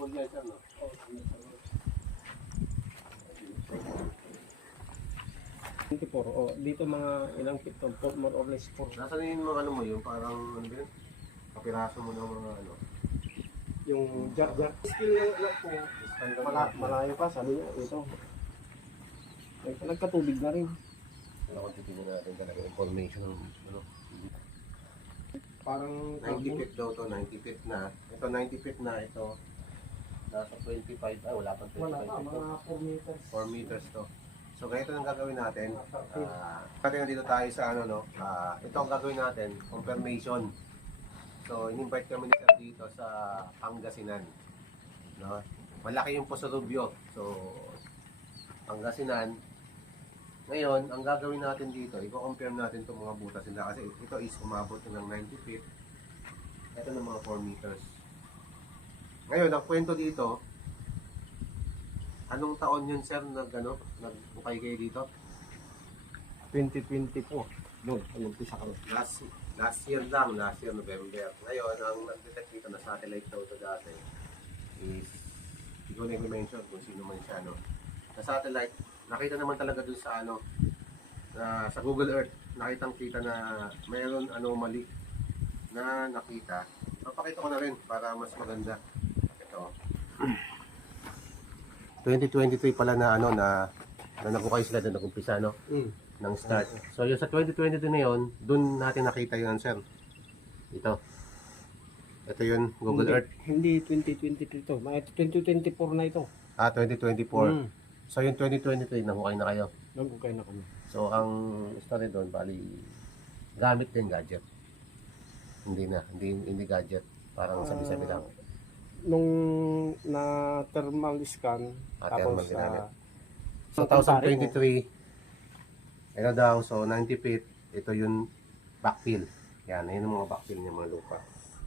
submersible yan sir, no? Oh, dito mga ilang feet to, more or less 4. Nasaan yung mga ano mo yung parang ano ba yun? Kapiraso mo ng mga ano? Yung jar. Skill lang po. Malayo pa, sabi niya, ito. Nagkatubig na rin. Ano kung titignan natin talaga information ng ano? Parang 90 feet daw to, 90 feet na. Ito 90 feet na, ito. Nasa 25, wala pang 25 wala pa, feet to. mga 4 meters. 4 meters to. So ganito ang gagawin natin. Kasi dito tayo sa ano no. Ito ang gagawin natin, confirmation. So in-invite kami ni Sir dito sa Pangasinan. No? Malaki yung Posorubio. So Pangasinan. Ngayon, ang gagawin natin dito, i-confirm natin itong mga butas nila kasi ito is umabot ng 90 feet. Ito ng mga 4 meters. Ngayon, ang kwento dito, anong taon yun sir nagbukay kayo dito? 2024. Doon, umpisa ka rin. Last year lang, last year November. Ngayon, ang nag-detect dito na satellite daw ito dati is, hindi ko na i-mention kung sino man siya, no? Na satellite, nakita naman talaga dun sa ano, sa Google Earth, nakitang-kita na mayroon anomaly na nakita. Papakita ko na rin para mas maganda. Ito. 2023 pala na ano na nagukay sila doon nag-umpisa no ng start. So yung sa 2022 na yon, doon natin nakita yun sir. Ito. Ito yun Google hindi, Earth. Hindi 2023 to. 2024 na ito. 2024. So yung 2023 nahukay na kayo. Nagukay na kami. So ang story doon bali gamit din gadget. Hindi gadget, parang sabi-sabi lang. Nung na thermal scan Thermal tapos ginamit. So 2023 ano daw, so 90 feet, ito yung backfill. Yan, yun ang mga backfill niya mga lupa.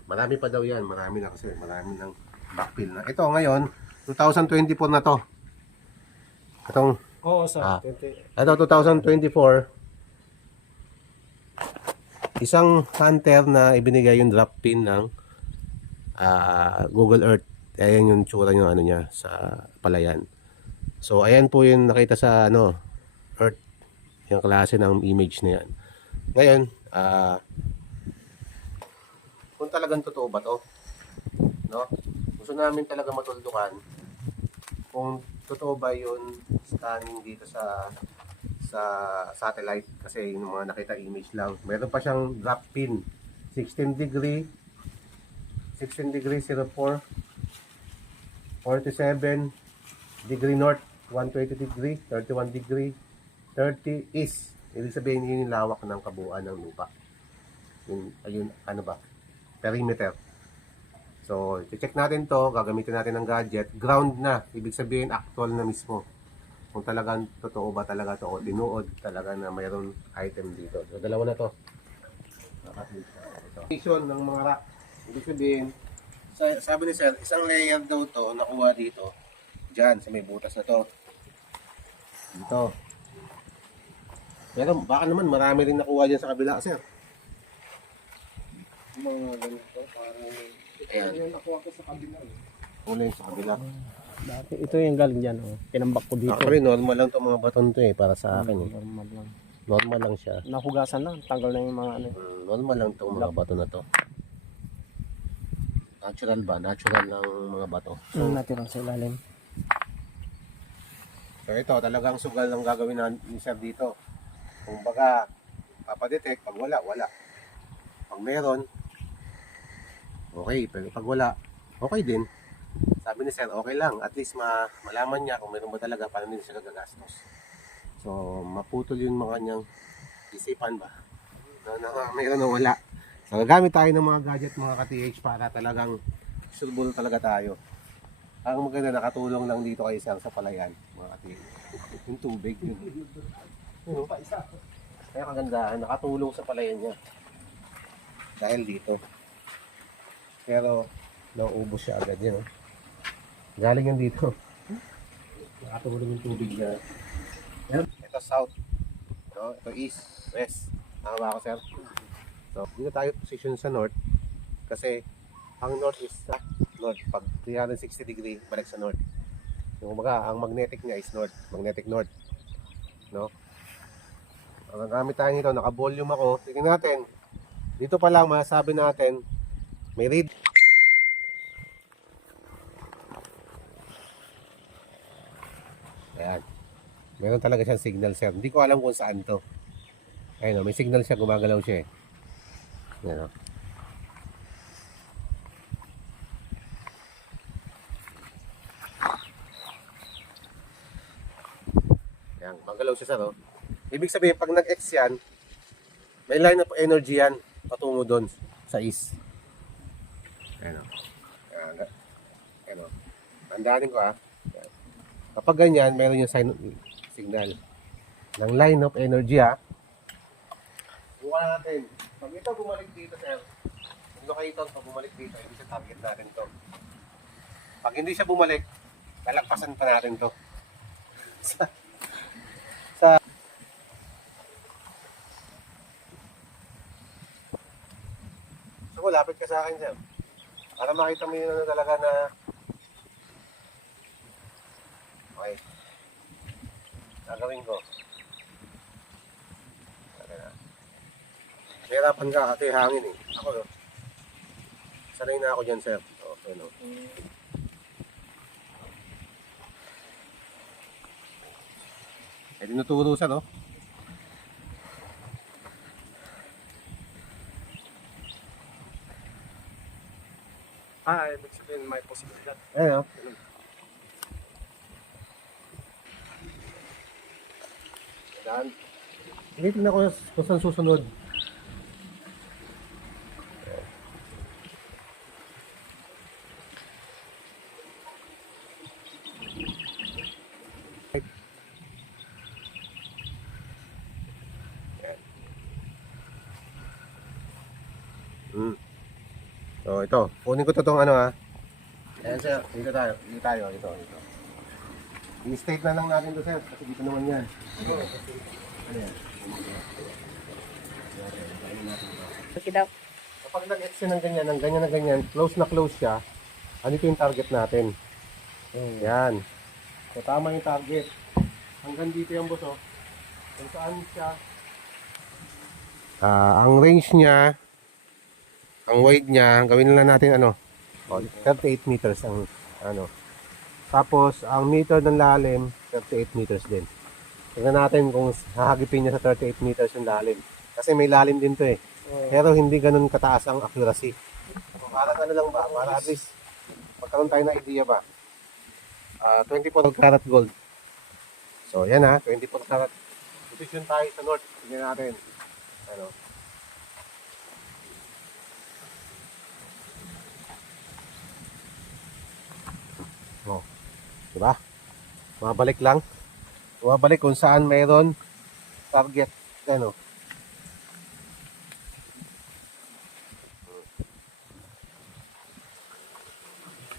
Marami pa daw yan, marami na kasi, marami ng backfill na. Ito ngayon, 2024 na to. Itong, Oo, sir. ito 2024, isang hunter na ibinigay yung drop pin ng Google Earth. Ayan yung tsura yung ano niya sa palayan. So ayan po yung nakita sa ano Earth, yung klase ng image na yan. Ngayon, kung talagang totoo ba to, no? Gusto namin talaga matuldukan kung totoo ba yung scanning dito sa satellite kasi yung mga nakita image lang. Meron pa siyang drop pin 16 degree 04 47 degree north, 120 degree, 31 degree, 30 east. Ibig sabihin yun yung lawak ng kabuuan ng lupa. Ayun, ano ba? Perimeter. So, i-check natin to, gagamitin natin ng gadget. Ground na, ibig sabihin actual na mismo. Kung talagang totoo ba talaga to o tinuod talaga na mayroon item dito. So, dalawa na to. Position ng mga rock. Ibig sabihin, sabi ni sir, isang layer daw to nakuha dito. Diyan, sa may butas na to. Dito. Pero baka naman marami rin nakuha dyan sa kabila, sir. Mga ganito, parang Ayan. yung nakuha ko sa kabila. Ulay sa kabila. Dati, ito yung galing dyan. Oh. Kinambak ko dito. Actually, normal lang itong mga baton to eh, para sa akin eh. Normal lang. Normal lang siya. Nahugasan na, tanggal na yung mga ano. Normal lang itong mga bato na to. Natural ba? Natural lang mga bato. So, natira sa ilalim. So ito, talagang sugal ang gagawin ni sir dito. Kung baga, papadetect, pag wala, wala. Pag meron, okay. Pero pag wala, okay din. Sabi ni sir, okay lang. At least malaman niya kung meron ba talaga, paano din siya gagastos. So, maputol yung mga kanyang isipan ba? Na mayroon o wala. So, gagamit tayo ng mga gadget, mga ka-TH para talagang surbol talaga tayo. Ang maganda, nakatulong lang dito kay sir sa palayan, mga ka-TH. Yung tubig yun. Kaya kagandahan, nakatulong sa palayan niya. Dahil dito. Pero, nauubos siya agad yun. Galing yan dito. Nakatulong yung tubig niya. Ito south. No? Ito east, west. Tama ba ako, sir? So, dito tayo position sa north. Kasi, ang north is north. Pag 360 degree, balik sa north. Yung kumbaga, ang magnetic niya is north. Magnetic north. No? Ang gamit tayo nito, naka-volume ako. Tingnan natin. Dito pa lang, masasabi natin, may read. Ayan. Meron talaga siyang signal, sir. Hindi ko alam kung saan to. Ayun, may signal siya, gumagalaw siya eh. Ayan, Ayan, gumagalaw siya, sir. Oh. Ibig sabihin, pag nag-X yan, may line of energy yan patungo doon sa east. Ayan, Ayan, Ayan, Tandaanin ko Ayan. Kapag ganyan, meron yung signal ng line of energy Buka natin. Pag ito bumalik dito, sir, yung locator, pag bumalik dito, hindi siya target natin to. Pag hindi siya bumalik, lalagpasan pa natin to. So, lapit ka sa akin, sir. Para makita mo yun talaga na okay. Gagawin ko. Hirapan ka kasi hangin eh. Ako sanay na ako dyan, sir. Okay, no. Eh, tinuturo siya, no? Ibig sabihin may posibilidad. Ayan, no? Daan. Tingnan ko kung saan susunod. So ito, kunin ko to tong Ayan, sir, dito tayo, ito. I-state na lang natin to, sir, kasi dito naman yan. Ano yan? Okay daw. Kapag nag-X ng ganyan, close na close siya, ano ito yung target natin? Yan. So tama yung target. Hanggang dito yung boss, kung saan siya. Ang range niya, ang wide niya, gawin na lang natin 38 meters ang Tapos ang meter ng lalim 38 meters din. Tingnan natin kung hahagipin niya sa 38 meters yung lalim. Kasi may lalim din to eh. Pero hindi ganun kataas ang accuracy. Parang lang ba? Para at least magkaroon tayo ng idea ba? 24 karat gold. So yan 24 karat. Position tayo sa north. Tingnan natin. Diba? Mabalik lang. Mabalik kung saan mayroon target.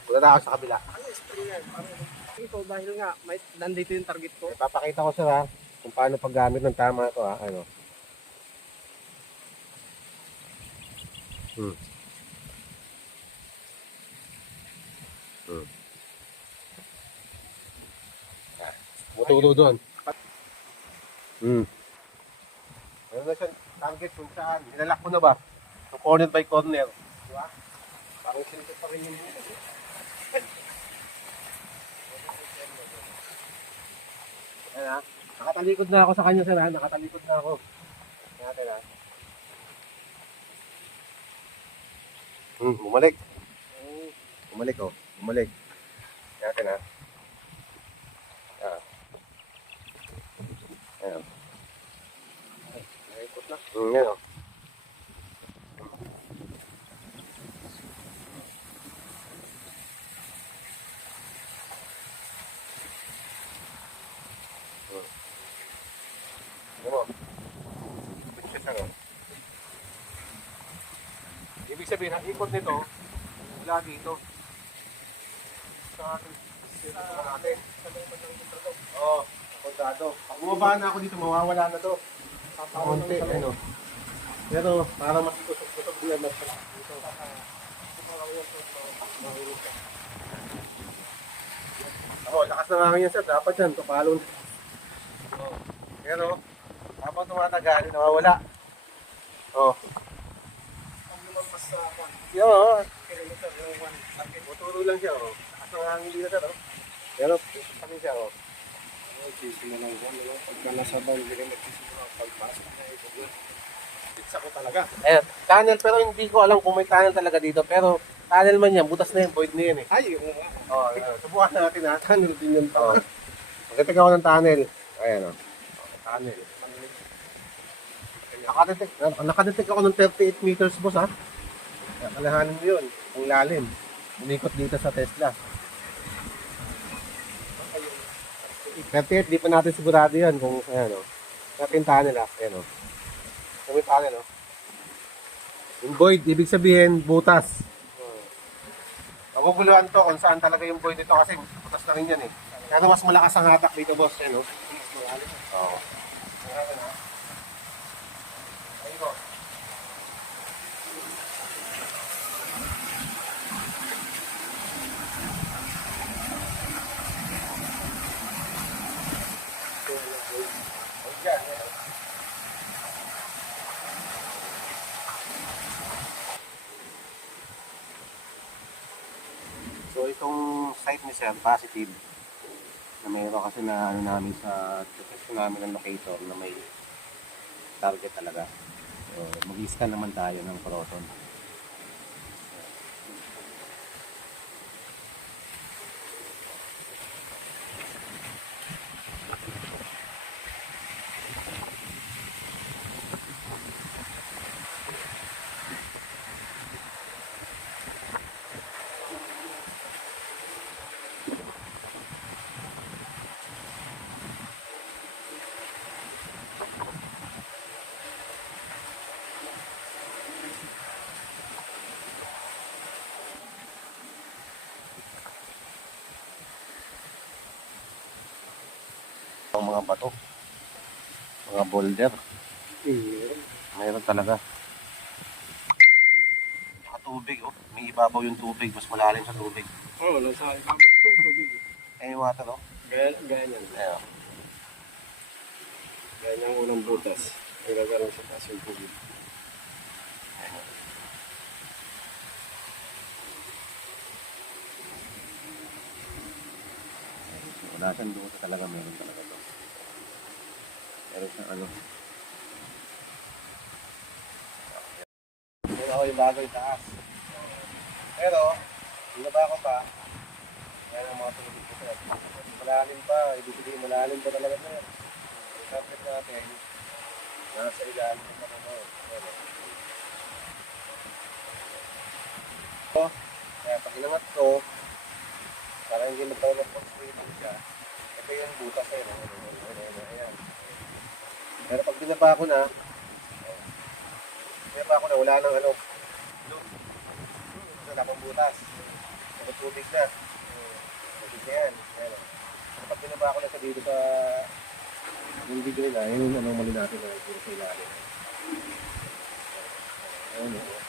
Wala na ako sa kabila. Ito dahil nga may nandito yung target ko. Ipapakita ko sir kung paano paggamit ng tama ito Muturo doon. Meron na siyang target kung saan. Nilalak mo na ba? So, corner by corner. Diba? Parang sinikot pa rin yung buko. Ayan nakatalikod na ako sa kanya sir nakatalikod na ako. Natin bumalik. Bumalik bumalik. Natin Ayan. Naikot na. Ayan Ibig sabihin, ang ikot nito, mula dito. Sa ating natin. Oo, kontado. Pag bumaba na ako dito, mawawala na to. Kaunti, Pero, para mas kusog-kusog din mas dito. Ako, lakas ng hangin yan sir. Dapat yan, kapalon. Pero, habang tumatagal, nawawala. Oh. Yan o. Uturo lang siya o. Lakas ng hangin dito sir o. Pero, kami siya o. Sisimula lang yan. Pagka nasa bal, hindi ka magsisimula. Pagpasok na ito. Pizza ko talaga. Ayan, tunnel, pero hindi ko alam kung may tunnel talaga dito. Pero, tunnel man yan, butas na yan, void na yan eh. Ay, oo nga. Oh, subukan natin ha. Tunnel din yan. Oh. Magkatig ako ng tunnel. Ayan o. Tunnel. Nakadetect ako ng 38 meters boss ha. Kalahanin mo yun. Ang lalim. Unikot dito sa Tesla. 38, di pa natin sigurado yan kung ayan o. Natin tunnel ha. Ayan o. Kami tunnel o. Yung void, ibig sabihin, butas. Maguguluhan to kung saan talaga yung void dito kasi butas na rin yan eh. Kaya mas malakas ang hatak dito boss. Ayan o. Oo. Ayun o. So itong site ni Sir, positive na mayroon kasi na ano namin sa detection namin ng locator na may target talaga. So mag-scan naman tayo ng proton. Ang mga bato, mga boulder, mayroon talaga. Mga tubig, oh. May ibabaw yung tubig, mas malalim sa tubig. Oo, wala sa ibang tubig. Ay, yung water, oh. Gaya yan. Ayan. Gaya niyang unang butas. Ang gagawin sa taas yung tubig. Wala siyang doon talaga, meron talaga to. Meron siyang ano. Meron ako yung bagay taas. Pero, binaba ko pa. Ayan ang mga tubig ko sir. Malalim pa, ibig sabihin malalim pa talaga sir. Yung target natin, nasa ilalim pa ano. Kaya pag inangat ko, parang hindi magkaroon ng constriction siya. Ito yung butas eh. Ayan. Pero pag binaba ko na, wala nang ano. Wala pang butas. Tubig na. Tubig na yan. Ayan. Kapag binaba ko na sa dito sa yung video nila, yun yung ano mali natin na dito sa ilalim. Ayan.